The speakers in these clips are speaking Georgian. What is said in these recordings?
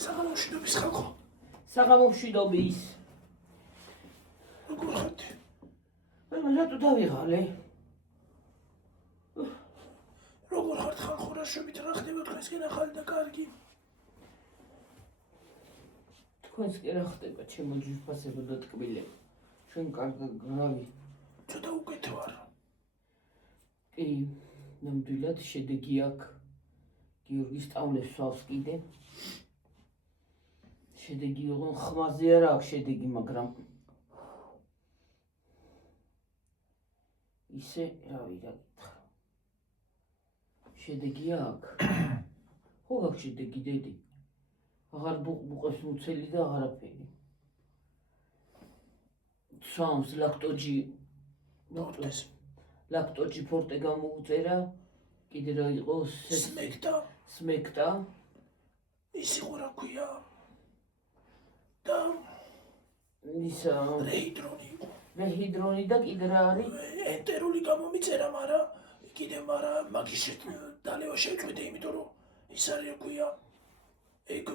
საღამომშვიდობის ხალხო. საღამომშვიდობის. როგორ ხართ? რატო დავიღალე? როგორ ხართ ხალხო, რა შვებით, რა ხდება თქვენსკენ ახალი და კარგი? თქვენსკენ რა ხდება, ჩემო ჯვირფასებო და ტკბილებო? ჩვენ კარგად გრავი. ცოტა უკეთ ვარ. კი, ნამდვილად შედეგი აქვს. გიორგის სწავლებს ვსვავს კიდე. შედეგი ოღონდ ხმაზე არ აქვს შედეგი, მაგრამ ისე რავი რა გითხრა. შედეგი აქვს. ხო აქვს შედეგი, დედი. აღარ ბუყბუყებს მუცელი და აღარაფერი. სვამს ლაქტოჯი ფორტე გამოუწერა. კიდე რა იყო? სმექტა. ის იყო რა ქვია? და ისა რეჰიდრონი და კიდე რა არის? ენტერული გამომიწერა, მაგრამ მაგის დალევა შევწვიდე, იმიტომ რომ ის არის რა ქვია? ეგ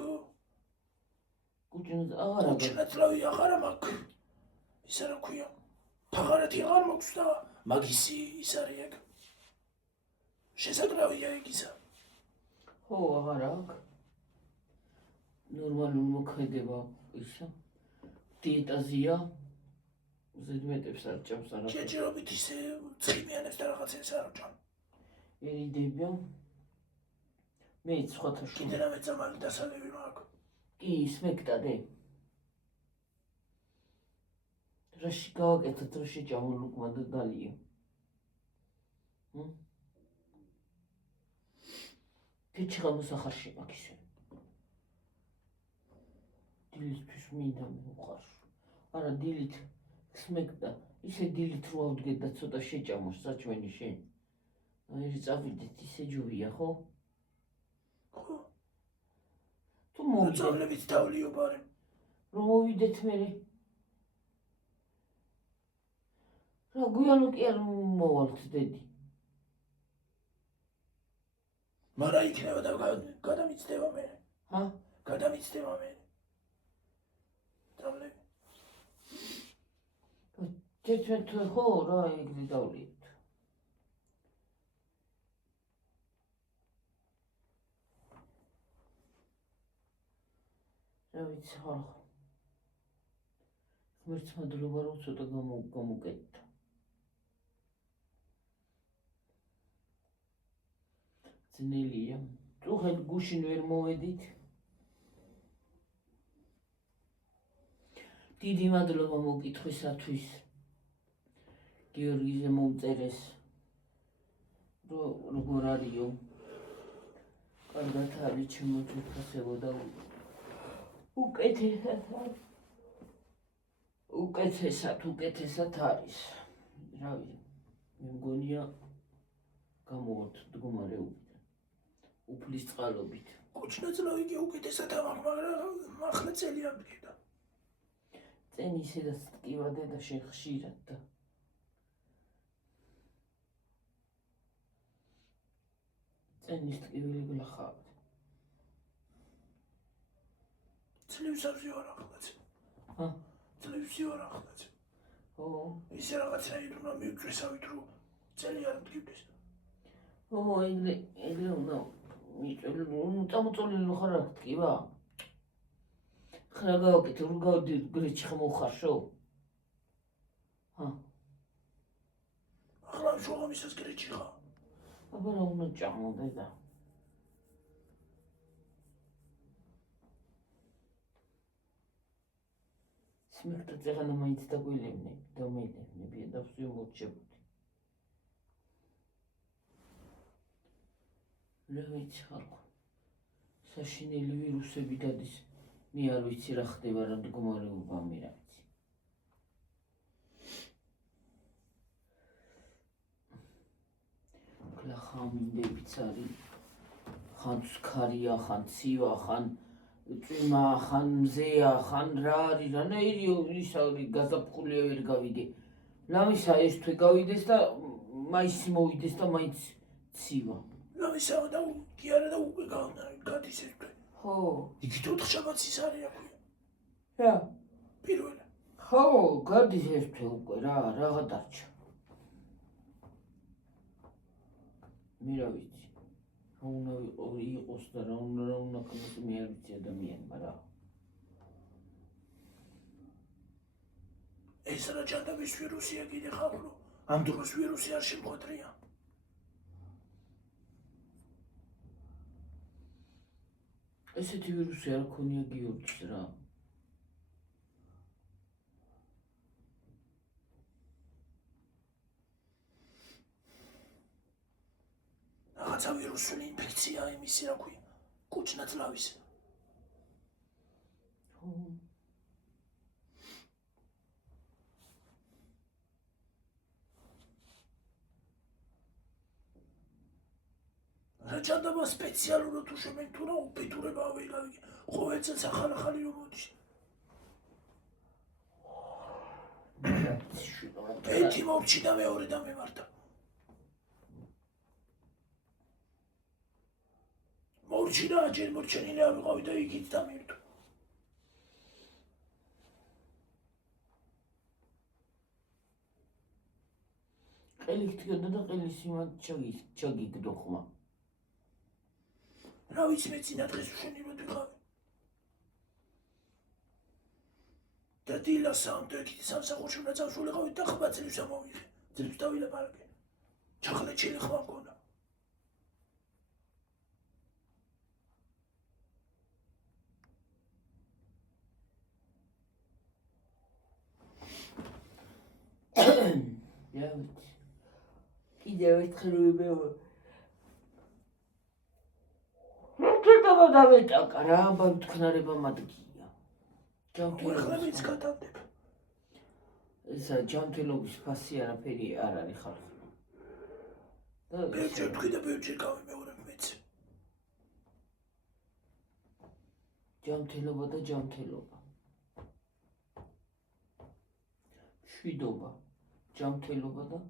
კუჭნაცლავი აღარა მაქვს. ის რა ქვია? ფაღარათი აღარ მაქვს და მაგისი ის არის ეგ. შესაკრავია ეგ ისა. ხო, აღარ აქვს. ნორმალურ მოქმედება ისა. დიეტაზია. ზედმეტებს არ ჭამს არა. ჯერჯერობით ისე ცხიმიანებს და რაღაცებს არ ჭამ. ერიდება. მე სხვათა შორის. კიდე რამე წამალი დასალევი მაქვს. კი, სმექტადე. რაში გავაკეთოთ, რა შეჭამო ლუკმა და დალია. ფიჩი გამოსახარში მაქვს ისე. დილისთვის მინდა მე უყარს. არა, დილით სმექტა. ისე დილით რო ავდგეთ და ცოტა შეჭამოს საჭმელი შენ. აი წავიდეთ, ისე ჯობია, ხო? ხო. თუ მოვიდეთ. წავლებით დავლიო ბარე. რომ მოვიდეთ მე. რა გვიანო კი არ მოვალთ, დედი. მარა იქნება და გადამიცდება მე. ჰა? გადამიცდება მე. წავლები. ჯერჯერობით ხო, რა ეგრე დავლიეთ. რა ვიცი ხალხო. ღმერთს მადლობა რომ ცოტა გამოკეთდა. ძნელია. წუხეთ გუშინ ვერ მოვედით. დიდი მადლობა მოკითხვისათვის. გიორგიზე მომწერეს. როგორ არისო? კარგად არის ჩემო ჯვირფასებო და უკეთესად არის. რავი, მე მგონია გამოვართ მდგომარეობიდან. უფლის წყალობით. კუჭნაცლავი კი უკეთესად ამაქვს, მაგრამ ახლა წელი ამდგება. წენი ისედაც ტკივა დედა შენ ხშირად და წენის ტკივილი გლახავთ. ძლივსავსი ვარ ახლაც. ჰა? ძლივსი ვარ ახლაც. ო. ისე რაღაცნაირად უნდა მივწვისავით, რომ წელი არ მდგიდეს. ო, ეგრე უნდა წამოწოლილი ხარ აქ ტკივა? ხრა გავაკეთე, რომ გავდი გრეჩი ხმოვხარშო? ჰა? ახლა შუაღამისას გრეჩი ხარ. აბა რა უნდა ჭამო დედა? სმექტაც ახლა მაინც დამეილებნები და ვსვიმოჩებოდი. რა ვიცი ხალხო. საშინელი ვირუსები დადის. მე არ ვიცი რა ხდება, რა მდგომარეობა მე რა ვიცი. ხან მინდებიც არის. ხან სქარია, ხან ცივა, ხან წვიმა, ხან მზეა, ხან რა არის, რანაირი ის არის გაზაფხულია ვერ გავიდე. ლამისა ეს თვე გავიდეს და მაისი მოვიდეს და მაინც ცივა. ლამისა და კი არა და უკვე გადის ეს თვე. ხო იგი 4 შაბათს ის არის აქვე. რა პირველი. ხო გადის ერთე უკვე რაღა დარჩა მე რა ვიცი რა უნდა იყოს და რა უნდა ქონდეს მე არ ვიცი ადამიანმა რა ეს რა ჯანდაბის ვირუსია კიდე ხალხო. ამ დროს ვირუსი არ შემოატრია. ესეთი ვირუსი არ ქონია გიორგის რა რაღაცა ვირუსული ინფექცია იმისი რა ქვია. კუჭნაწლავის. ხო რა ჯანდაბა სპეციალურად უშვებენ თუ რა უფეთურება ვერ გავიგე. ყოველწელს ახალი რომ მოდის. ერთი მორჩი და მეორე და მემართა. მორჩი რა ჯერ მორჩენილი ავიყავი და იქით დამირდო. ყელი ხტიოდა და ყელის იმად ჩაგიგდო ხმა რა ვიცი მე წინა დღეს უშენებად ვიყავი. და დილა სამთეკით სამსახურში უნდა წავშულიყავი და ხმა წელს ამოვიღე. წელს დავილაპარაკე. ჩახლეჩილი ხმა მქონდა. რა ვიცი კიდევ ერთხელ ვიმეორე რა დავეტაკა რა ამბავ თქნარება მადგია უეხლებიც გადავდებ. ესა ჯანმრთელობის ფასი არაფერი არ არის ხალხი და ბევრჯერ თქვი და ბევრჯერ გავიმეორებ მეც. ჯანმრთელობა და ჯანმრთელობა მშვიდობა ჯანმრთელობა და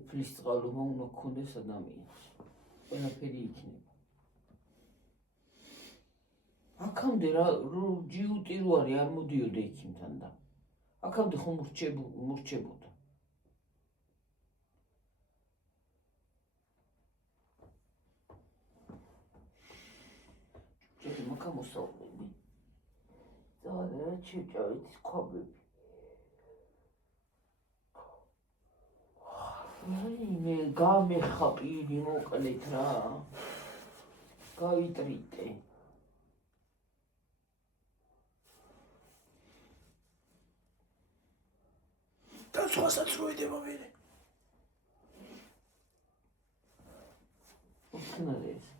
უფლის წყალობა უნდა გქონდეს ადამიანს ყველაფერი იქნება აქამდე რა ჯიუტი რო არის არ მოდიოდა იქიმთან და აქამდე ხომ მურჩებოდა ჯერ მოკამოსაუბრები და რა შეჭავით ქვაბები მე გამეხაპილი მოკლედ რა გავიტრიტე და სხვასაც რო ედება მერე. უხნარეს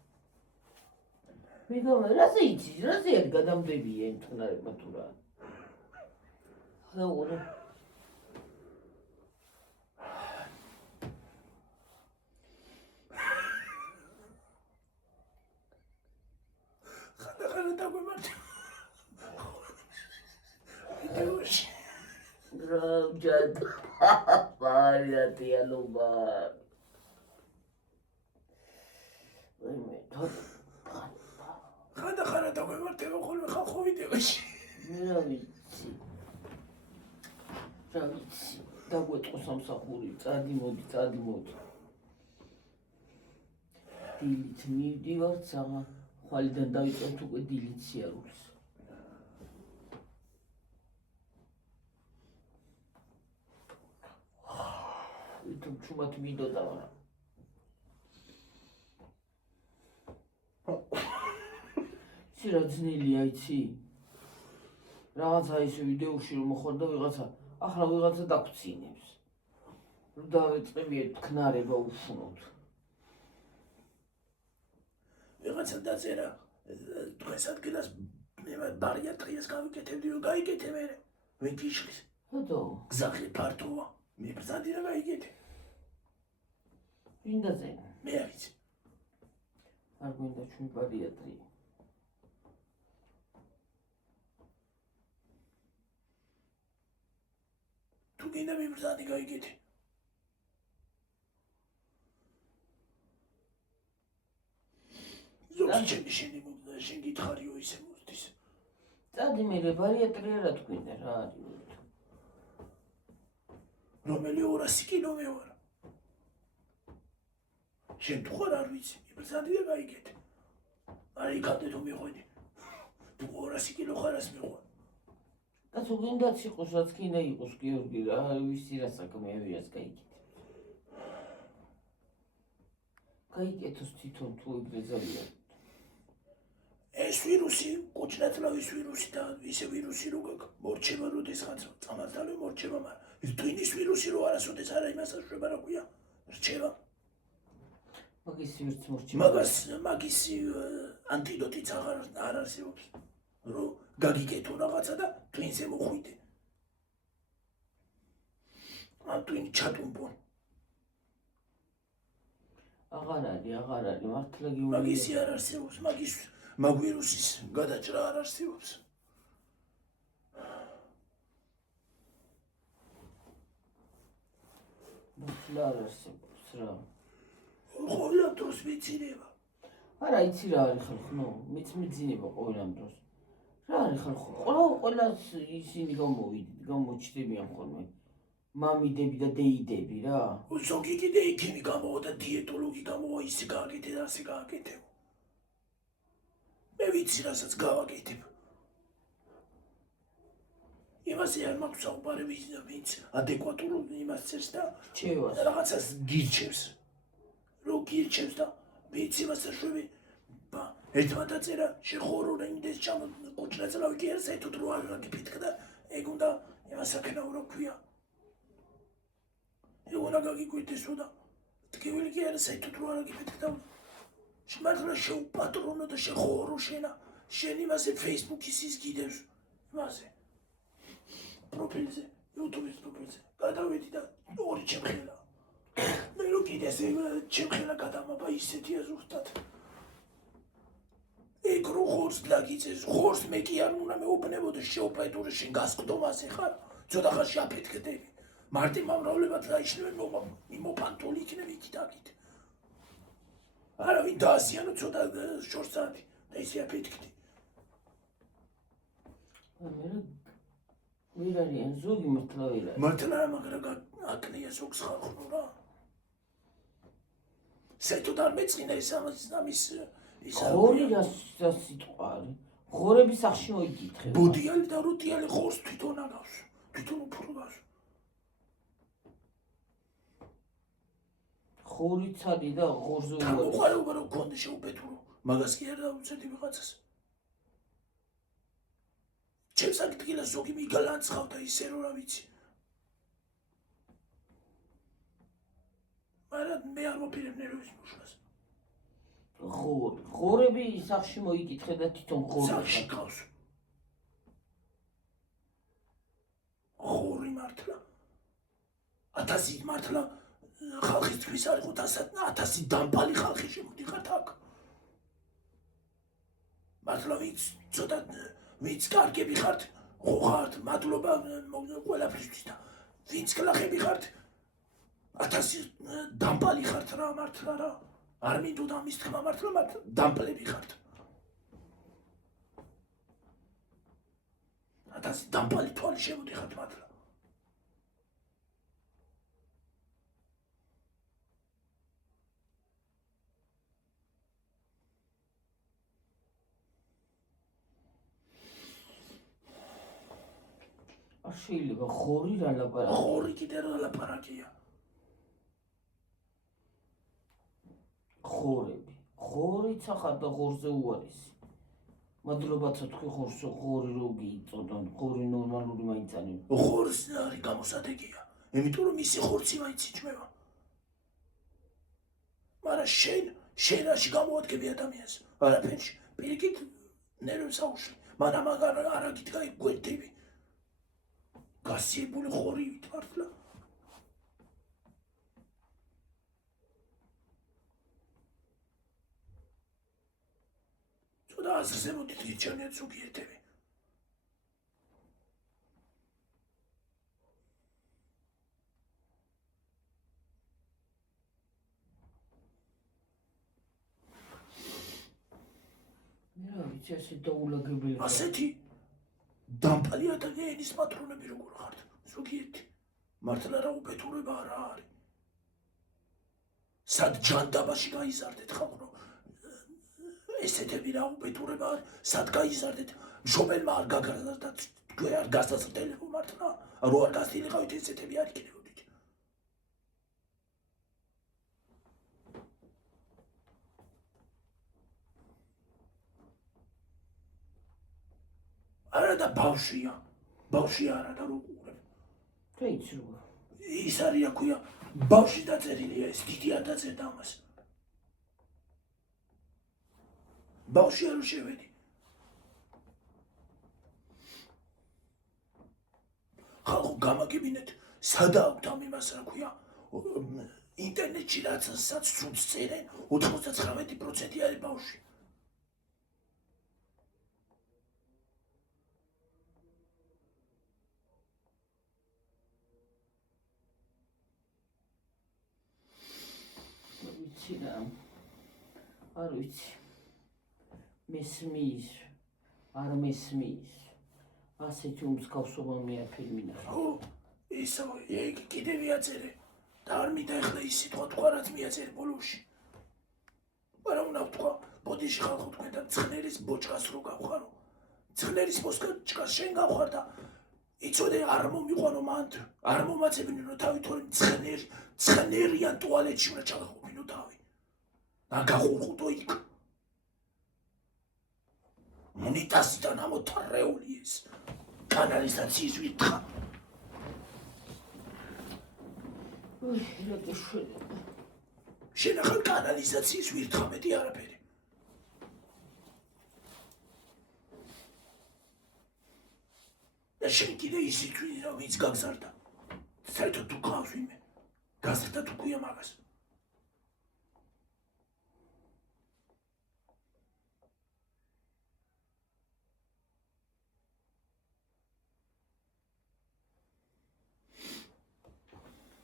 მე რაზე იცის რაზე არ გადამდებიან თქნარებმა თუ რა ხაურო ხანახანა დაგვემართა. ვიდეოში. Ramjad, Mariatianova. ხანახანა დაგვემართება ხოლმე ხალხო ვიდეოში. რა ვიცი. დაგვეტყო სამსახური, წადი მოდი. დილით მივდივართ საღა, ხვალიდან დავიწყებთ უკვე დილით სიარულს. თუ ჩუმად მინდოდა მაგრამ იცი რა ძნელია იცი რაღაცა ის ვიდეოში რომ მოხარ და ვიღაცა ახლა ვიღაცა დაგვრცინებს რომ დავეწყებიეთ თქნარება უშუნოთ ვიღაცა დაწერა დღეს ადგილას ბარიატრიას გავიკეთებდი რომ გაიგეთე მერე მე გიშლის ხოდო გზახი ფართოა მე ბრძანდი რა გაიგეთე ვინ დაძე მე არ ვიცი არ გვინდა ჩვენი ბარიატრია თუ გინდა მიბრძანდი გაიგეთე ზოგს ჩემი შენი მოგდა შენ გითხარიო ისე მოსდის. წადი მე ბარიატრი არა თქვინდა რა არის. რომელი 200 კილო მე ვარ. შენ თუ ხარ არ ვიცი, იბრძანდი და გაიგეთ. არა იქამდე თუ მიხვედი. თუ 200 კილო ხარას მიხვარ. და თუ გინდაც იყოს რაც კიდე იყოს გიორგი რა ვიცი რა საქმეა ვიას გაიგეთ. გაიგეთოს თვითონ თუ ეგრე ძალიან. ეს ვირუსი, კუჩნათლავის ვირუსი და ისე ვირუსი რო გაქვს, მორჩება როდესღაც, წამალთალე მორჩება, მაგრამ ტვინის ვირუსი რო არასოდეს არა იმას აშუება რა ქვია, რჩება. მაგის ვირც მორჩება. მაგის ანტიდოტიც აღარ არსებობს, რომ გაგიკეთო რაღაცა და ტვინზე მოხვიდე. ამ ტვინი ჩატუმბონ. აღარ არის, მართლა გიორგი. მაგისი არ არსებობს, მაგ ვირუსის გადაჭრა არ არსებობს. მართლა არ არსებობს რა. ყოველ დროს მიძინება. არა იცი რა არის ხალხო, ნუ მეც მიძინება ყოველ დროს. რა არის ხალხო? ყველას ისინი გამოჩდებიან ხოლმე. მამიდები და დეიდები რა. ზოგი კიდე იქიმი გამოვა და დიეტოლოგი გამოვა ისე გააკეთე და ასე გააკეთე. მე ვიცი რასაც გავაკეთებ. იმასე არ მაქვს საუბარები ვინც ადეკვატურ იმას წერს და რჩევას. რაღაცას გირჩევს. რო გირჩევს და მეც იმას აშვები. ერთმა დაწერა შეხორო რა იმდეს კუჩნათლავი კი არ საერთოდ რო არ გიფეთქა და ეგ უნდა იმას აქნაო რა ქვია. ეგ უნდა გაგიკვირდესო და ტკივილი კი არ საერთოდ რო არ გიფეთქა. მართლა შეუპატრონო და შეხორო შენ იმაზე ფეისბუქის ის გიდევს იმაზე პროფილზე YouTube-ის პროფილზე გადავედი და ორი ჩემხელა მე რო კიდე ეს ჩემხელა გადამაბა ისეთია ზუსტად ეგ რო ხორს დაგიწეს ხორს მე კი არ უნდა მეუბნებოდა შეუპატრონო შენ გასყდომაზე ხარ ცოტა ხანში აფეთქდები მარტი მომრავლებად დაიშლები მიმოფანტული იქნები იქ დაგით არავინ დაასიანო ცოტა შორსადი და ისე აფეთქდი. ვერ არიან ზოგი მართლა ვერ არის. მართლა მაგრამ აკნია ზოგს ხალხო რა. საერთოდ არ მეწყინა ეს ამის ხორი რა სიტყვა არის. ხორების სახში მოიგითხე. ბუდიალი და რუტიალი ხორს თვითონ აგავს. თვითონ უფრობას. ხორიცადი და ხორზე უარი. მოყარება რომ გქონდა შეუბეთურო. მაგას კი არ დაუწედი ვიღაცას. ჩემს ადგილას ზოგი მიგალანცხავდა ისე რომ რა ვიცი. მაგრამ მე არ მოფირებნე რომ ის მუშას. ხორები სახში მოიგითხე და თვითონ ხორი. სახში გავს. ხორი მართლა. 1000 მართლა ხალხის თქვის არ იყო 1000 დამპალი ხალხი შემოდიხართ აქ. მართლა ვინც კარგები ხართ, ხო ხართ, მადლობა ყველაფრისთვის და ვინც გლახები ხართ, 1000 დამპალი ხართ რა მართლა რა. არ მინდოდა ამის თქმა მართლა დამპლები ხართ. 1000 დამპალი თვალი შემოდიხართ მართლა. არ შეიძლება ხორი რა ლაპარაკია. ხორი კიდე რა ლაპარაკია. ხორიც ახლა და ხორზე უარესი. მადლობაცა თქვი ხორი რო გიწოდონ, ხორი ნორმალური მაინც არის. ხორს არის გამოსადეგია. იმიტომ რომ ისი ხორცი მაინც იჭმება. მაგრამ შენ რაში გამოადგები ადამიანს? არაფერში. პირიქით ნერვებს აუშლი. მაგრამ არა გითხრა გვერდები. გასიებული ხორივით მართლა. ცოტა აზრზე მოდით გიჩვენეთ ზოგიერთები. მე რა ვიცი ასე დაულაგებელი. ასეთი დამპალი ადამიანის პატრონები როგორ ხართ? ზოგიერთი მართლა რა უბედურება არა არის. სად ჯანდაბაში გაიზარდეთ ხალხო? ესეთები რა უბედურება არის? სად გაიზარდეთ? მშობელმა არ გაგარდათ და თქვენ არ გასაცდელებ მართლა? რო არ გასილიყავით ესეთები არ იქნებოდით. არა და ბავშვია. ბავშვი არა და რო ყურებ. რეიც რო. ის არის აქვია ბავშვი დაწერილია ეს დიდი არ დაწერდა ამას. ბავშვი არ შევედი. ხალხო გამაგებინეთ სადა აქვთ ამ იმას რა ქვია ინტერნეტში რაც სულს წერენ 99% არის ბავშვი. ვიცი რა. არ ვიცი. მესმის. არ მესმის. ასეთი უმსგავსობა მე არ ფილმი ნახე. ხო, ისო ეგ კიდე მიაწერე. და არ მინდა ახლა ის სიტყვა თქვა რაც მიაწერე ბოლოში. მაგრამ უნდა ვთქვა, ბოდიში ხალხო თქვენ და ცხნერის ბოჭკას რო გავხარო. ცხნერის ბოჭკას შენ გავხარ და იცოდე არ მომიყვანო მანდ, არ მომაცებინო თავი თორე ცხნერიან ტუალეტში უნდა ჩავხობინო თავი. და გახურყუდო იქ. მონიტასიდან ამოთარეული ეს კანალიზაციის ვითხა. რა გეშვედა. შენ ახლა კანალიზაციის ვირთხა მეტი არაფერი. და შენ კიდე ისიც ვინც გაგზარდა. საერთოდ თუ გავს ვინმე. გაზრდა თუ ქვია მაგას.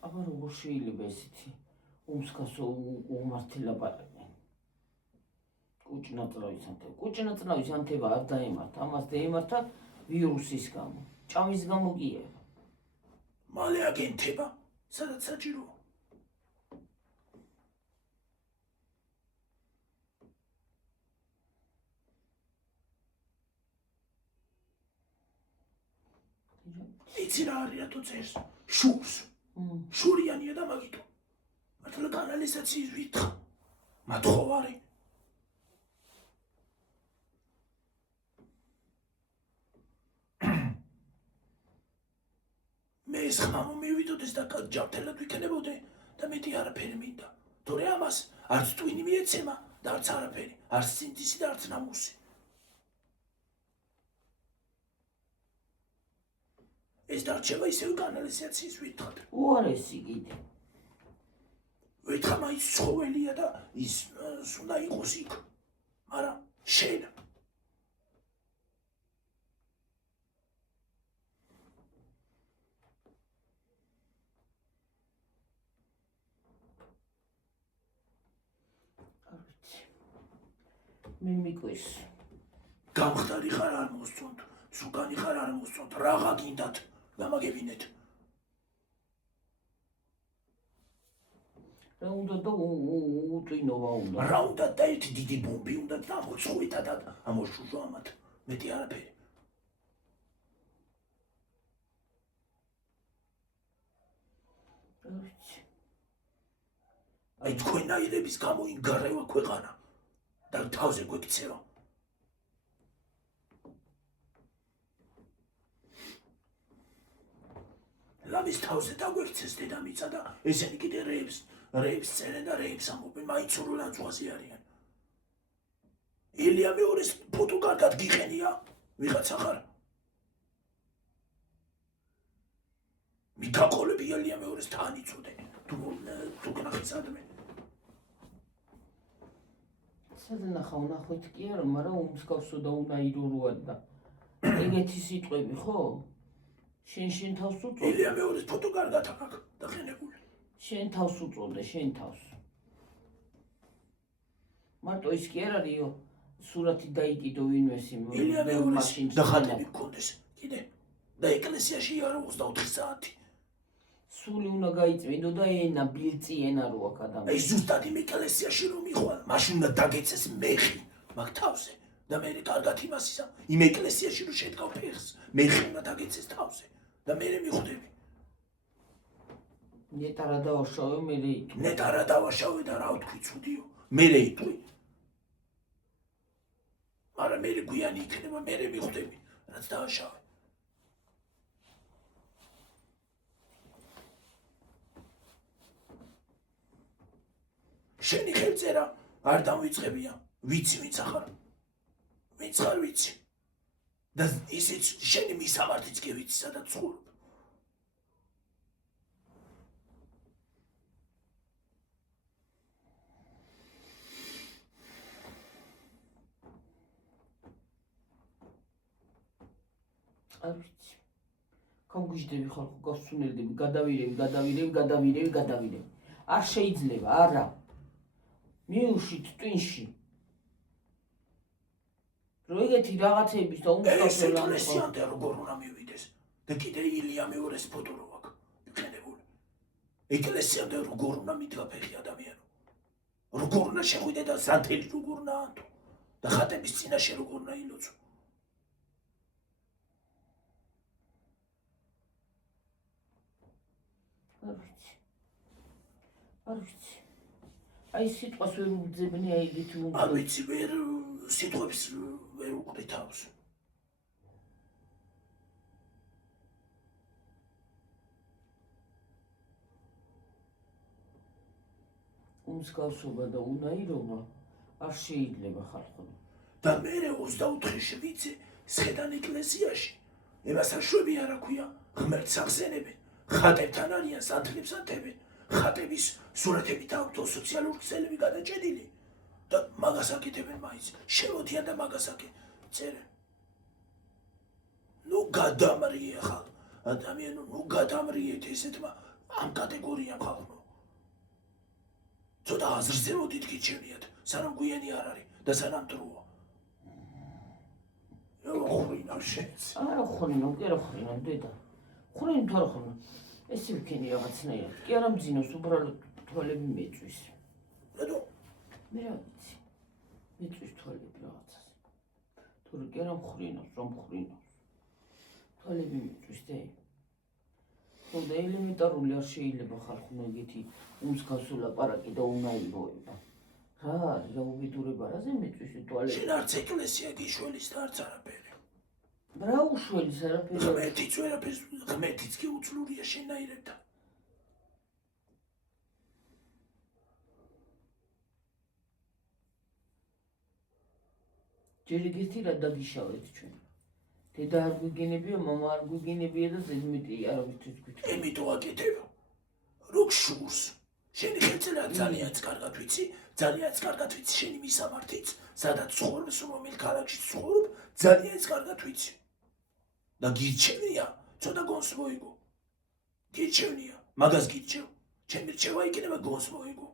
აბა როგორ შეიძლება ესეთი უმსგავსო უმართი ლაპარაკი. კუჭნაწლავის ანთება არ დაემართა, ამას დაემართა ვირუსის გამო, ჭამის გამო კი არა. მალე აგენთება, სადაც საჭიროა. იცი რა არის რატო წერს? შურს. შურიანია და მაგითო. მართლა კანალიზაციის ვითხა. მათხოვარი. მე ეს ხმა მომივიდოდეს და ჯავთელად ვიქნებოდე და მეტი არაფერი მინდა. თორე ამას არც ტვინი მიეცემა და არც არაფერი, არც სინთისი და არც ნამუსი. ეს დარჩება ისევ კანალიზაციის ვითხად. უარესი კიდე. ვითხა მაინც ცხოველია და ის უნდა იყოს იქ. მაგრამ შენ მე მიკვეს. გამხდარი ხარ არ მოსწონთ, სუკანი ხარ არ მოსწონთ, რაღა გინდათ, გამაგებინეთ. რა უნდა და უწინოვა უნდა. რა უნდა და ერთი დიდი ბომბი უნდა და ამოწყვიტა და ამოშუშო ამათ. მეტი არაფერი. აი თქვენაირების გამო ინგარევა ქვეყანა. და თავზე გვექცევა. ლამის თავზე დაგვექცეს დედამიწა და ესენი კიდე რეებს წერენ და რეებს ამობენ, მაინც სულ ლანძღვაზე არიან. ილია მეორის ფოტო კარგად გიხენია, ვიღაცა ხარ. მიგაყოლები ილია მეორის თან იცოდე, თუ გნახი სადმე. სადნახავ ნახვით კი არა, მაგრამ უმსგავსო და უნაირო რო არის და ეგეთი სიტყვები ხო? შენ თავს უწოდე. ილია მეორის ფოტო კარგად აქვს დახენებული. შენ თავს უწოდე, შენ თავს. მარტო ის კი არ არისო, სურათი დაიკიდო ვინმეს იმ ილია მეურის მაშინ და ხატები გქონდეს კიდე და ეკლესიაში არა 24 საათი. სული უნდა გაიწმინდო და ენა ბილწი ენა რო აქ აი ადამიანი ზუსტად იმ ეკლესიაში რომ მიხვალ, მაშინ უნდა დაგეცეს მეხი მაგ თავზე და მე კარგად იმას ისა იმ ეკლესიაში რომ შედგავ ფეხს, მეხი უნდა დაგეცეს თავზე და მე მიხვდები. ნეტარა დავაშავე მე რეიტ ნეტარა დავაშავე და რა ვთქვი ცუდიო, მე რეიტყვი. არა მე გვიანი იქნება, მე მიხვდები, რაც დავაშავე. შენი ხელწერა არ დამვიწყებია, ვიცი ვინც ახარ. ვინც ხარ ვიცი. და ისიც შენი მისამართიც კი ვიცი, სადაც ცხოვრობ. არ ვიცი გამგვიჟდები ხალხო გავსუნელდები გადავირევი არ შეიძლება არა მიუშვით ტვინში რო ეგეთი რაღაცების და უმსხვილ ეკლესიამდე როგორ უნდა მივიდეს და კიდე ილია მეორეს ფოტო რო აქვს მიყენებული. ეკლესიამდე როგორ უნდა მიდგა ფეხი ადამიანო, როგორ უნდა შეხვიდე და სანთელი როგორ უნდა ანთო და ხატების წინაშე როგორ უნდა ილოცო. არ ვიცი აი სიტყვას ვერ უგძებნი აი ეგეთი არ ვიცი ვერ სიტყვებს ვერ უყრი თავს. უმსგავსობა და უნაირობა არ შეიძლება ხალხო და მე 24/7 სხედან ეკლესიაში ემასაც შვები არ აქვია, ღმერთს ახსენებენ, ხატებთან არიან, სანთლებს ათებენ, ხატების სურათებით აქვთ სოციალური ქსელები გადაჭედილი და მაგას აკეთებენ მაინც, შემოდიან და მაგას წერენ. ნუ გადამრიე ხალ, ადამიანო, ნუ გადამრიეთ ესეთმა ამ კატეგორიამ ხალხო. ცოტა აზრზე მოდით გიჩვენიათ, სანამ გვიანი არ არის და სანამ დროა. ხურინა შეც. არა ხურინა, კი არა ხურინა, დედა. ხურინა თუ არა ხურინა. ესე ვქენი რაღაცნაირად. კი არა მძინოს, უბრალოდ თვალები მეწვის. რატო? მე რა ვიცი. მეწვის თვალები რაღაცას. თორე კი არა ხურინავს, რომ ხურინავს. თვალები მეწვის და და ელემენტარული არ შეიძლება ხალხო ეგეთი უმსგავსო ლაპარაკი და უნაიროება. რა არის რა უბედურება რაზე მეწვის თვალები? შენ არც ეკლესია გიშველის და არც არაფერი. რა უშველის არაფერი? ღმერთიც ვერაფერს, ღმერთიც კი უცლურია შენაირებთან. ჯერ ეგეთი რა დაგიშავეთ ჩვენ. დედა არ გვიგენებია, მამა არ გვიგენებია და ზედმეტი არავითარ გვითხრა. იმიტომ აკეთებ, რო გშურს. შენი ხელწერა ძალიანაც კარგად ვიცი, ძალიანაც კარგად ვიცი შენი მისამართიც, სადაც ცხოვრობ, რომელ ქალაქში ცხოვრობ, ძალიანაც კარგად ვიცი. და გირჩენია, ცოტა გონს მოიგო. გირჩენია, მაგას გირჩევ. ჩემი რჩევა იქნება გონს მოიგო.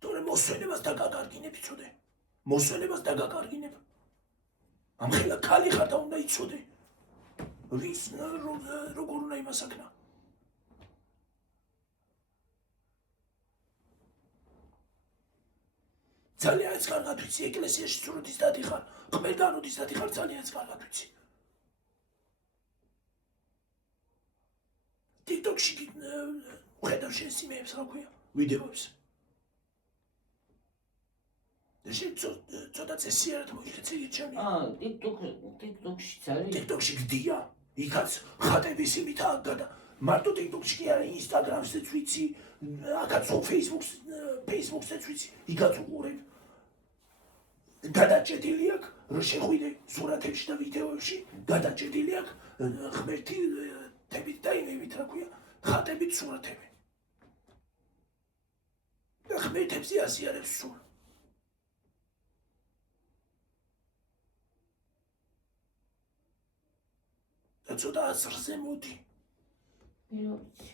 თორე მოსვენებას დაგაკარგინებ, იცოდე. მოსვენებას დაგაკარგინებ. ამ ხელა ქალი ხარ და უნდა იცოდე. ვის როგორ უნდა იმასაკნა. ძალიანაც კარგად ვიცი, ეკლესიაში სურათის დადი ხარ, ღმერთგანოდის დადი ხარ, ძალიანაც კარგად ვიცი. TikTok-ში ხედავ შენ სიმეებს რა ქვია, ვიდეოებს. და შენ ცოტა წესიერად მოიხეცე ირჩევნია. TikTok-შიც არის? TikTok-ში გდია, იქაც ხატების იმითაა გადა. მარტო TikTok-ში კი არა, Instagram-შიც ვიცი, აქაც Facebook-შიც ვიცი, იქაც უყურებ. გადაჭედილი აქვს, რომ შეხვიდე სურათებში და ვიდეოებში, გადაჭედილი აქვს ღმერთი თებით და იმებით რა ქვია, ხატებით სურათები. და ღმერთებზე აზიარებს სულ. და ცოტა აზრზე მოდი. მე რა ვიცი.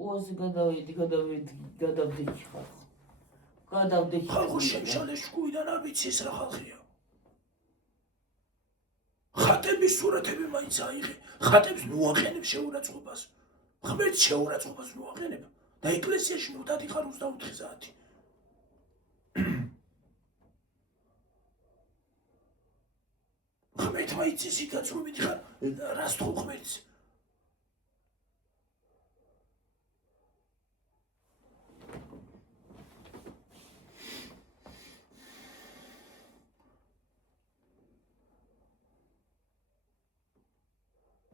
ჭკუაზე გადავდექი ხალხო. გადავდექი. ხალხო შემშალეს ჭკუიდან არ ვიცი ეს რა ხალხია. ხატების სურათები მაინც აიღე. ხატებს ნუაყენებ შეურაცხყოფას. ღმერთს შეურაცხყოფას ნუაყენებ და ეკლესიაში ნუდად იხარ 24 საათი. ღმერთ მაინც ისიც რომ მიდიხარ რას თქო ღმერთს.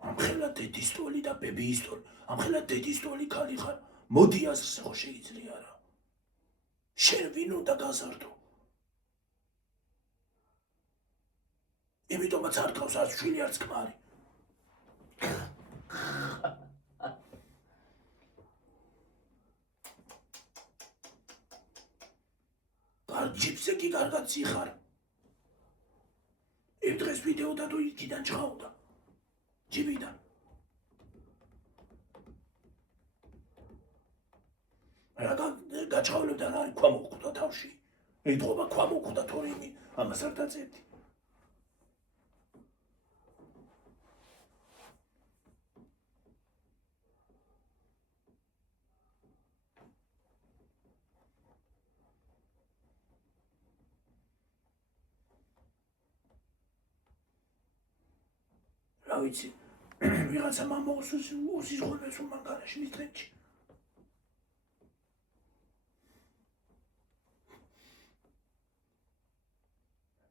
ამხელა დედის თვალი და ბებიის თვალი. ამხელა დედის თვალი ქალი ხარ. მოდი აზრზე ხო შეიძლება რა. შენ ვინ უნდა გაზარდო? იმიტომაც არ გყავს არც შვილი არც ქმარი. ჯიპზე კი კარგად ციხარ. იმ დღეს ვიდეო დადო იქიდან ჩხავდა. ჯიბიდან. რა გაჩხავლებდა რა ქვა მოკვდა თავში. ეთქობა ქვა მოკვდა თორემი ამას არ დაწერდი. რა ვიცი ვიღაცა მამაოს უსის ხოლმეს უმანქანაში მის დღეში.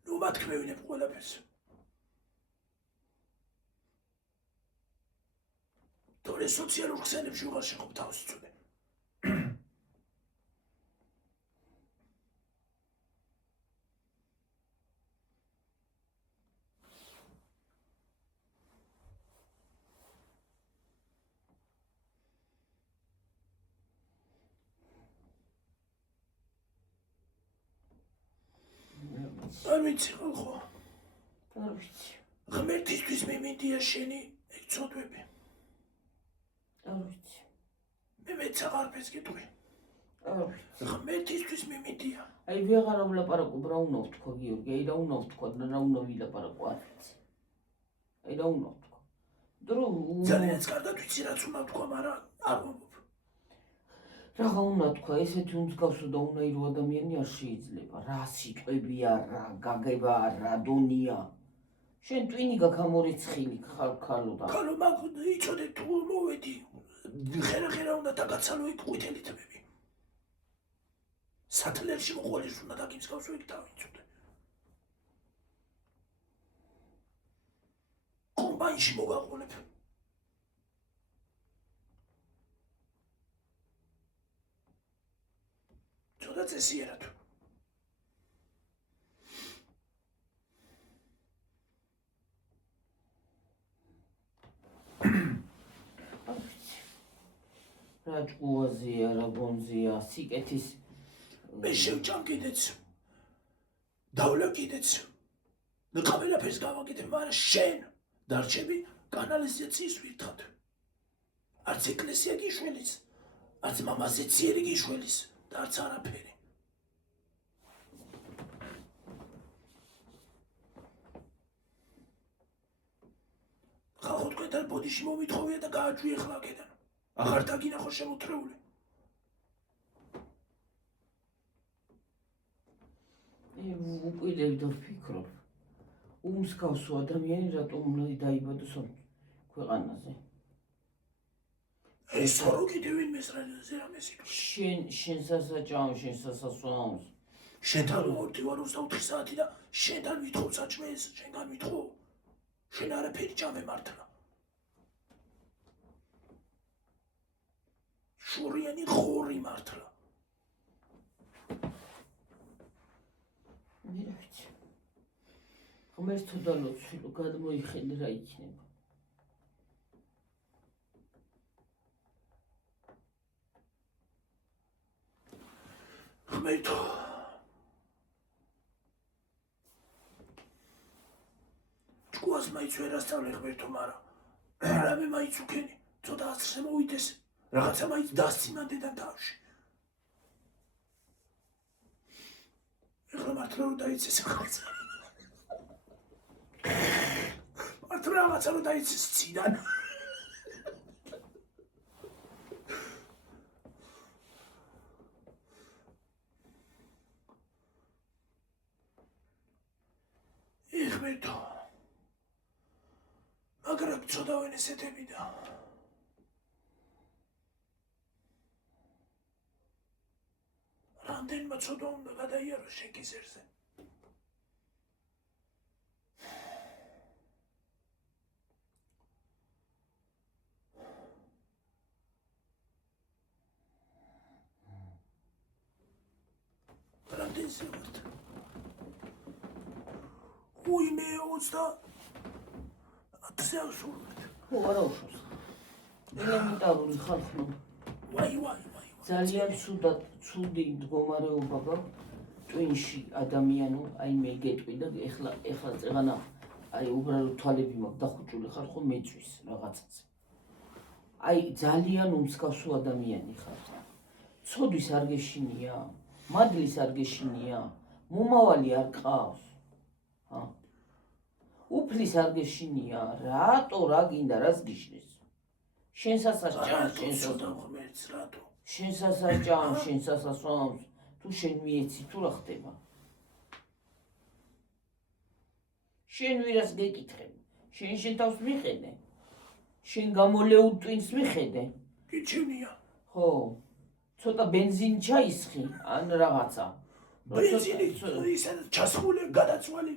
ნუ მათქმევინებ ყველაფერს. თორე სოციალურ ხსენებში უღარ შეყოფ თავს იცოდე. არ ვიცი ხალხო. არ ვიცი. ღმერთისთვის მიმინდია შენი ეგ ცოდვები. არ ვიცი. მე მეც აღარფეს გეტყვი. არ ვიცი. ღმერთისთვის მიმინდია. აი ვეღარ ვლაპარაკობ რა უნდა ვთქვა გიორგი, აი რა უნდა ვთქვა და რა უნდა ვილაპარაკო არ ვიცი. აი რა უნდა ვთქვა. დრო ძალიან კარგად ვიცი რაც უნდა ვთქვა, მაგრამ არ ვამბობ. რაღა უნდა თქვა, ესეთი უმსგავსო და უნაირო ადამიანი არ შეიძლება. რა სიტყვებია, რა გაგებაა, რა დონია. შენ ტვინი გაქვს ამორიცხილი ხალხო და ქალო მაგ იცოდე თუ მოვედი. ხერა უნდა დაგაცალო იქ ყვითელი თმები. სათლელში მოყოლის უნდა დაგიმსგავსო იქ თავი იცოდე. კომბაინში მოგაყოლებ. ცოტა წესიერად. რა ჭკუაზეა, რა გონზეა, სიკეთის მე შევჭამ კიდეც. დავლა კიდეც. და ყველაფერს გავაკეთებ, მაგრამ შენ დარჩები კანალიზაციის ვირთხად. არც ეკლესია გიშველის, არც მამაზე ციერი გიშველის და არც არაფერი. ხალხო თქვენთან ბოდიში მომითხოვია და გააჩვიე ხლა აქედან. აღარ დაგინახო შემოთრეული. უპირდები და ვფიქრობ, უმსგავსო ადამიანი რატომ უნდა დაიბადოს ამ ქვეყანაზე? ეს თორო კიდე ვინმეს რამეს იფიქრე. შენ სასაჭამო, შენ სასასვამოს. შენთან მოვდივარ 24 საათი და შენთან ვითხოვ საჭმეს, შენგან ვითხოვ. შენ არაფერი ჭამე მართლა. შორიანი ხორი მართლა. მე რა ვიცი. ღმერთო და ლოცვილო გადმოიხედე რა იქნება. ღმერთო ჭკუას მაინც ვერ ასწავლე ღმერთო, მაგრამ რამე მაინც უქენი, ცოტა აზრზე მოვიდეს, რაღაცა მაინც დასცინან დედან თავში. ეხლა მართლა რომ დაიცეს რაღაცა. მართლა რაღაცა რომ დაიცეს ციდან. ეხმეთო. მაგრამ ცოტავენ ესეთები და რამდენმა ცოტა უნდა გადაიაროს შენ გიზერზე. რამდენზე ვართ? უიმე 30-ზე ავსურვეთ. ხო, არა უშავს. ელემენტარული ხალხო. ვაი. ძალიან ცუდი მდგომარეობა გაქვს ტვინში ადამიანო, აი მე გეტყვი და ეხლა წეღანა აი უბრალოდ თვალები მაქვს დახუჭული ხარ ხო მეწვის რაღაცაზე. აი ძალიან უმსგავსო ადამიანი ხარ. ცოდვის არ გეშინია, მადლის არ გეშინია, მომავალი არ ყავს. უფლის არ გეშინია, რატო რა გინდა რას გიშლის? შენს ასასჭამს, შენს ასასჭამს, შენს ასასვამს, თუ შენ მიეცი თუ რა ხდება? შენ ვირას გეკითხებ, შენ თავს მიხედე? შენ გამოლეულ ტვინს მიხედე? გიჩვენია. ხო, ცოტა ბენზინი ჩაისხი, ან რაღაცა. ბენზინი ისე ჩასხული გადაცვალი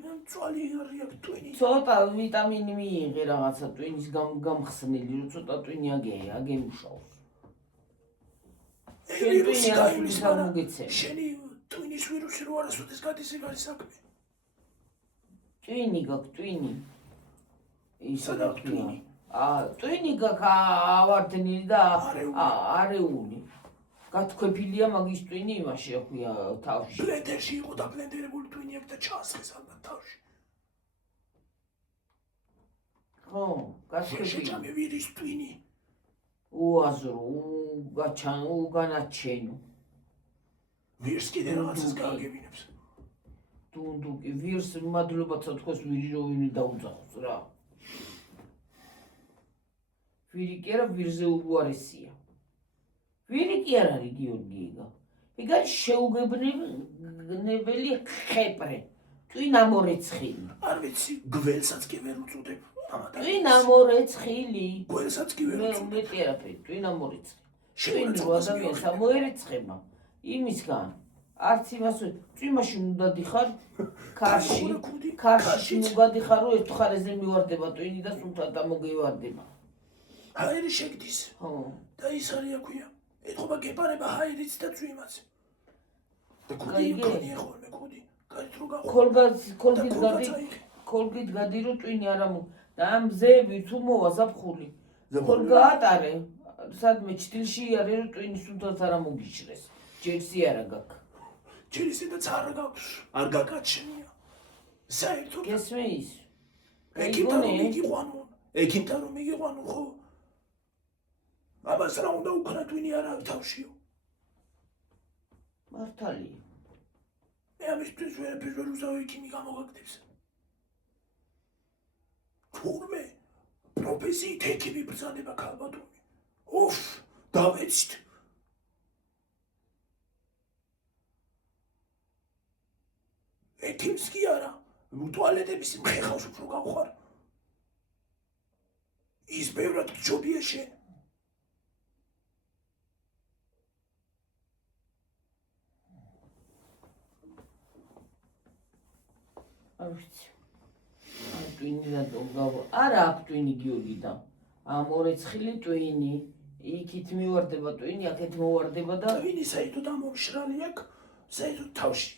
რეაქ ტვინი. ცოტა ვიტამინი მიიღე რაღაცა ტვინის გამხსნილი, რომ ცოტა ტვინი აგემუშაოს. შენ ტვინი არასოდეს არ მოგეცემ. შენი ტვინის ვირუსი რო არასოდეს გადის ეგ არის საქმე. ტვინი გაქვს, ტვინი. სადა ტვინი? ტვინი გაქვს ავარდნილი და არეული. გათქვეფილია მაგის ტვინი იმაში აქვია თავში. ბლენდერში იყო და ბლენდერებული ტვინი აქ და ჩაასხეს ალბათ თავში. ხო, გათქვეფილია. შეჭამე ვირის ტვინი. უაზრო, უგანაჩენო. ვირს კიდე რაღაცას გააგებინებს. დუნდუკი, ვირს მადლობაცა თქოს ვირი რო ვინმე დაუძახოს რა. ვირი კი არა ვირზე უარესია. ვირი კი არ არის გიორგიეგა. ეგ არის შეუგებნებელი ხეპრე. ტვინა მორეცხილი. არ ვიცი, გველსაც კი ვერ უწოდებ. ტვინა მორეცხილი. გველსაც კი ვერ უწოდებ. მე კი არაფერი, ტვინა მორეცხილი. ტვინი რო ადამიანს ამოერეცხება იმისგან. არც იმას წვიმაში უნდა დიხარ ქარში უნდა დიხარ რომ ერთხელ ეზე მივარდება ტვინი და სულთან დამოგევარდება. ჰაერი შეგდის. ხო. და ის არის აქვია. ეთქობა გეპარება ჰაერიც და წვიმაც. და კუდი ხოლმე კუდი. კარით რო გაყო. ქოლგით გადი რომ ტვინი არ ამო და ამ მზეები თუ მოვა ზაფხული. ქოლგა ატარე. სადმე ჭtildeში არის რომ ტვინი სულთან არ ამოგიჭრეს. ჯერსი არა გაქვს. ჯერსიდაც არ გაქვს. არ გაკაჩნია. საერთოდ გესმის? ეკიმთან რომ მიგიყვანო ხო? აბას რა უნდა უკნა ტვინი არ არის თავშიო. მართალია. მე ამისთვის ვერაფერს ვერ უზავი ეკიმი გამოგაგდებს. თურმე პროფესიით ეკიმი ბრძანება ქალბატონი. უფ, დავეცით. ეკიმს კი არა, ტუალეტების მხეხავს უფრო გავხარ. ის ბევრად ჯობია შენ. არ ვიცი. ტვინი რატომ გავა? არა აქვს ტვინი გიორგიდან. ამორეცხილი ტვინი, იქით მივარდება ტვინი, აქეთ მოვარდება და ტვინი საერთოდ ამომშრალი აქვს, საერთოდ თავში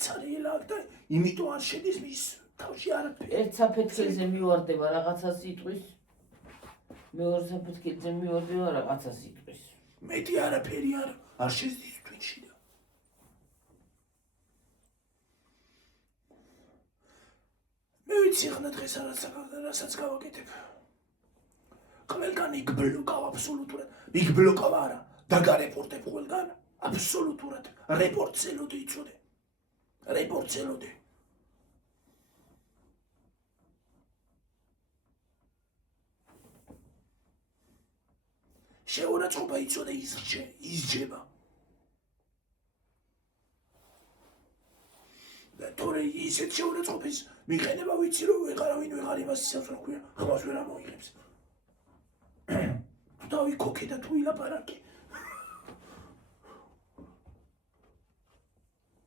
ცარიელა აქვს და იმიტომ არ შედის მის თავში არაფერი. ერთ საფეთქელზე მივარდება რაღაცა სიტყვის, მეორე საფეთქელზე მივარდება რაღაცა სიტყვის. მეტი არაფერი არ შედის ტვინში და მე ვიცი ხნა დღეს რასაც გავაკეთებ. ყველგან იგბლოკავ აბსოლუტურად. იგბლოკავ არა, დაგარეპორტებ ყველგან, აბსოლუტურად. რეპორტს ელოდე იცოდე. რეპორტს ელოდე. შეურაცხყოფა იცოდე ისჯება. თორე ისეთ შეურაცხყოფის მიყენება ვიცი რომ ვეღარ იმას ისევს რა ქვია, ხმას ვერ ამოიღებს. თუ დავიქოქე და თუ ვილაპარაკე.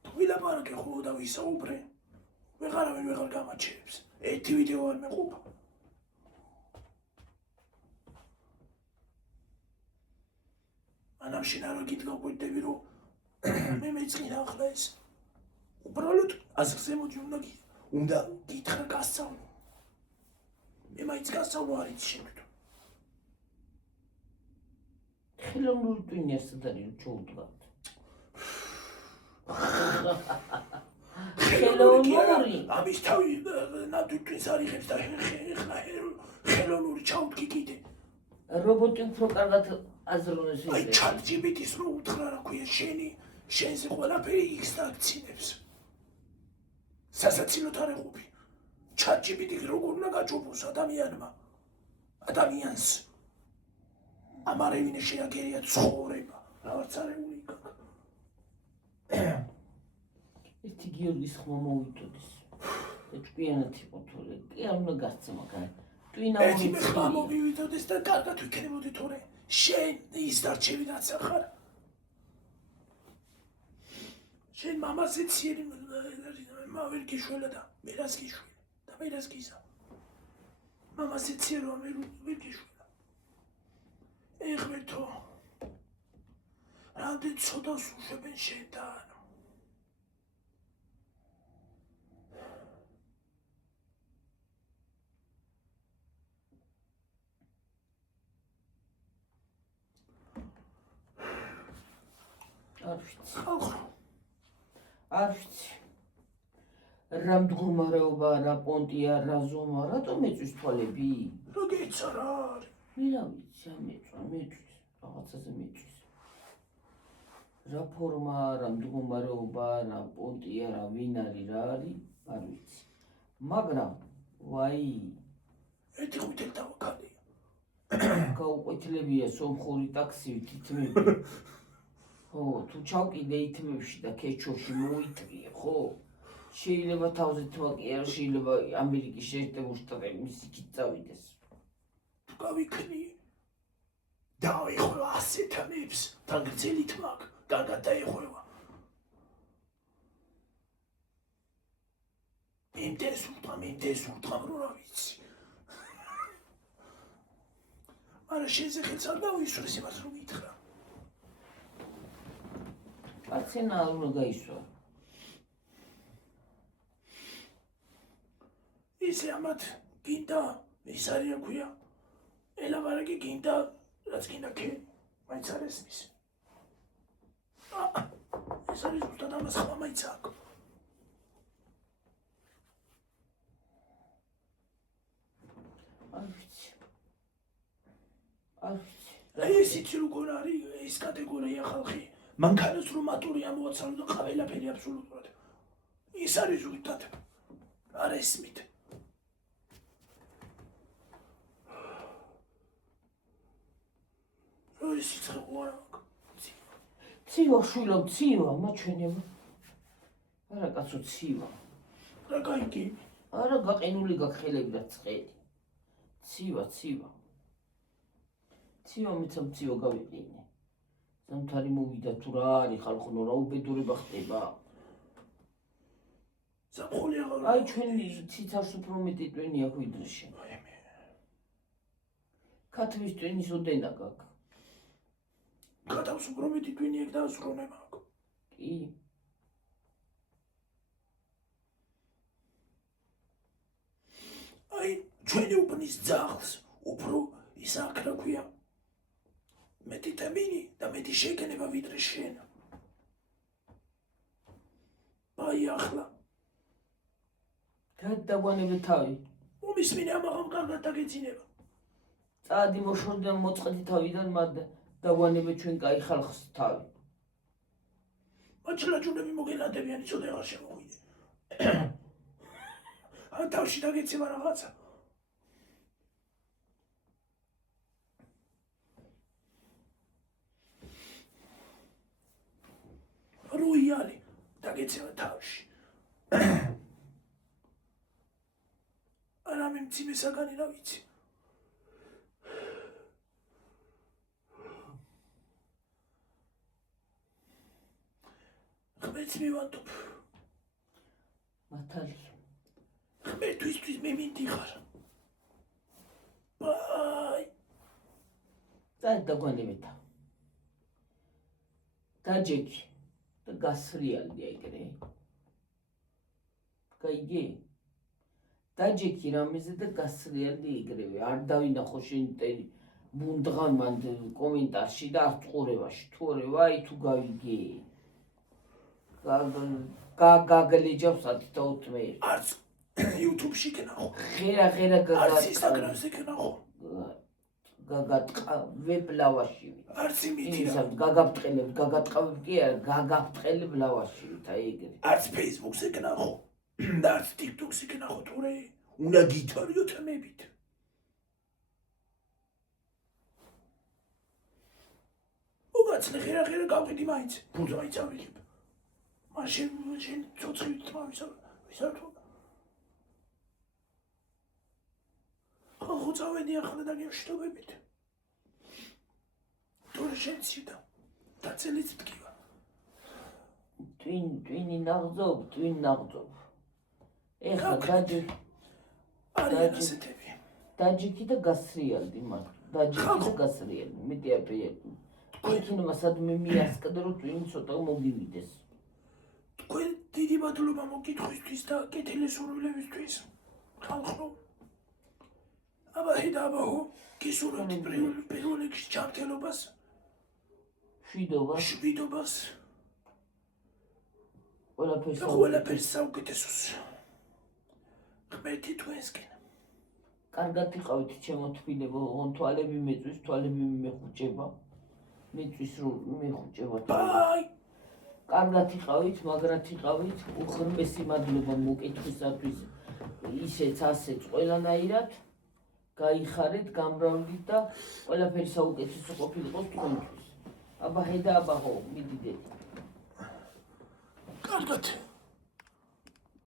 თუ ვილაპარაკე ხო და ვისაუბრე, ვეღარ გამაჩერებს. ერთი ვიდეო არ მეყოფა. ანამ შენ არა გიდგა გვერდები რომ მე მეწყინა ახლა ეს. უბრალოდ აზრზე მოდი უნდა გითხრა გასწავლო. მე მაინც გასწავლო არ იცი შენ თვითონ. ხელოვნური ტვინი არსად არის რომ ჩაუდგათ. ხელოვნური ამის თავი ნამდვილ ტვინს არიღებს და ხელოვნური ჩაუდგი კიდე. რობოტი უფრო კარგად აზროვნებს აი ChatGPT-ს რო უთხრა რა ქვია შენზე ყველაფერი X და აქცინებს. სასაცილოდ არ ეყოფი. ChatGPT როგორ უნდა გაჭობოს ადამიანს. ამარევინე შეაგერია ცხოვრება, რაღაც არეული იქ. ერთი გიორგის ხმა მოვიტოდეს. და ჭკვიანად იყო თორე კი არ უნდა გასცა მაგარი. ტვინა ერთი მე ხმა მოვიტოდეს და კარგად ვიქნებოდი თორე შენ ის დარჩევინაც ახარ. შენ მამაზე ციერი ვერ გიშველა და მერას გიშველა და მერას გიზა. მამაზე ციერო ვერ გიშველა. ეხმერთო რამდენ ცოდავს უშვებენ შენთან. არ ვიცი. რა მდგომარეობა, რა პონტია, რა ზომა, რატომ ეწვის თვალები? როგორიც არ არის. მე რა ვიცი, მეწვის, რაღაცაზე მეწვის. რა ფორმა, რა მდგომარეობა, რა პონტია, რა ვინ არის, რა არის, არ ვიცი. მაგრამ, ვაი, ერთი ყვითელი დავაკალია. გაუყვეთილებია სომხური ტაქსივით ითმები. ხო, თუ ჩავკიდე ითმებში და ქეჩოში მოიტყვიე, ხო? შეიძლება თავზე თვაკი არ შეიძლება ამერიკის შეერთებულ შტატების იქით წავიდეს. თუ გავიქნი დაეხვევა ასეთ ამებს, დაგრძელით მაგ, კარგად დაეხვევა. მიმდენს ურტყამ რო რა ვიცი. არა შენზე ხელს არ დავისვრის იმას რომ ითხრა. კაცენა უნდა გაისვა. ისე ამათ გინდა ის არის რა ქვია. ელაპარაკი გინდა რაც გინდა ქე. მაინც არ ესმის. ეს არის ზუსტად ამას ხმა მაინც აქვს. არ ვიცი. ეს იცი როგორ არის ეს კატეგორია ხალხი. მანქანას რომ მატური ამოაცალო და ყველაფერი აბსოლუტურად. ის არის ზუსტად. არ ესმით. ის ცხო არა. ცივა შვილო, ცივა, მაჩვენებო. არა კაცო, ცივა. რა გაიგე? არა გაყინული გაგხელები და წყედი. ცივა. ცივა მიცამ ცივა გავიყინე. ზამთარი მოვიდა თუ რა არის ხალხო, რა უბედურება ხდება. ზაფხული აღარ. აი ჩვენი ციცავს უფრო მეტი ტვინი აქვს ვიდრე შენ. ქათმის ტვინის ოდენა გაქვს. გადავს უფრო მეტი ტვინი ეგ და ზრონება აქვს. კი. აი ჩვენი უბნის ძაღლს უფრო ის აქ რა ქვია. მეტი თემინი და მეტი შეგნება ვიდრე შენ. აი ახლა გადაგვანებე თავი. მომისმინე ამაღამ კარგად დაგეძინება. წადი მოშორდან მოწყეთი თავიდან მათ დაგვანებე ჩვენ კაი ხალხს თავი. მაჩლაჯუნები მოგენადებიანი ცოტა აღარ შემოგვიდე. ან თავში დაგეცემა რაღაცა. როიალი დაგეცემა თავში. არა მე მძიმე საგანი რა ვიცი. ღმერთს მივანდობ. მათალი. ღმერთისთვის მე მინდიხარ. ბაი. წადი დაგვანებე თავი. დაჯექი და გასრიალდი ეგრე. გაიგე? დაჯექი რამეზე და გასრიალდი ეგრევე. არ დავინახო შენ ბუნდღან მან კომენტარში და არ წყურებაში. თუ არა, ვაი თუ გავიგე. გაგლეჯავს 10-12. არც YouTube-ში კნახო. ღერა არც Instagram-ზე კნახო. გაგატყავებ ლავაში. არც იმითი რა. გაგატყავებ კი არა, გაგაფრთხილებ ლავაში. აი ეგრე. არც Facebook-ზე კნახო. და არც TikTok-ზე კნახო თორე უნდა გითარიო თემებით. უბაცლე ღერა გავყიდი მაინც. ფულს მაინც ავიღებ. მაშინ ცოცხლით თმა ვისართო. ხო წავედი ახლა და გემშვიდობებით. თორე შენ ცივდა. დაწელიც მტკივა. twin ნაღძობ. ეხლა არიან ასეთები. დაჯექი და გასრიალდი მათ. დაჯექი და გასრიალდი. მეტი აპეიაკი. იქნება სადმე მიასკდა რომ twin ცოტა მოგივიდეს. თქვენ დიდი მადლობა მოგითხვისთვის და კეთილესურვილებისთვის. ხალხო. აბა ჰიდაბაო გისურვებთ პირველ რიგში ჩართლობას. შვიდობას. ყველაფერს საუკეთესოს. ღმერთი თქვენსკენ. კარგად იყავით ჩემო თბილებო, თვალები მეწვის, თვალები მეხუჭება. მეწვის რომ მეხუჭება. ბაი. კარგად იყავით, მაგრად იყავით, უღრმესი მადლობა მოკითხვისათვის. ისეც ასეც ყველანაირად. გაიხარეთ, გამრავლდით და ყველაფერი საუკეთესო ყოფილიყო თქვენთვის. აბა ჰედა აბა ხო, მიდიდეთ. კარგად.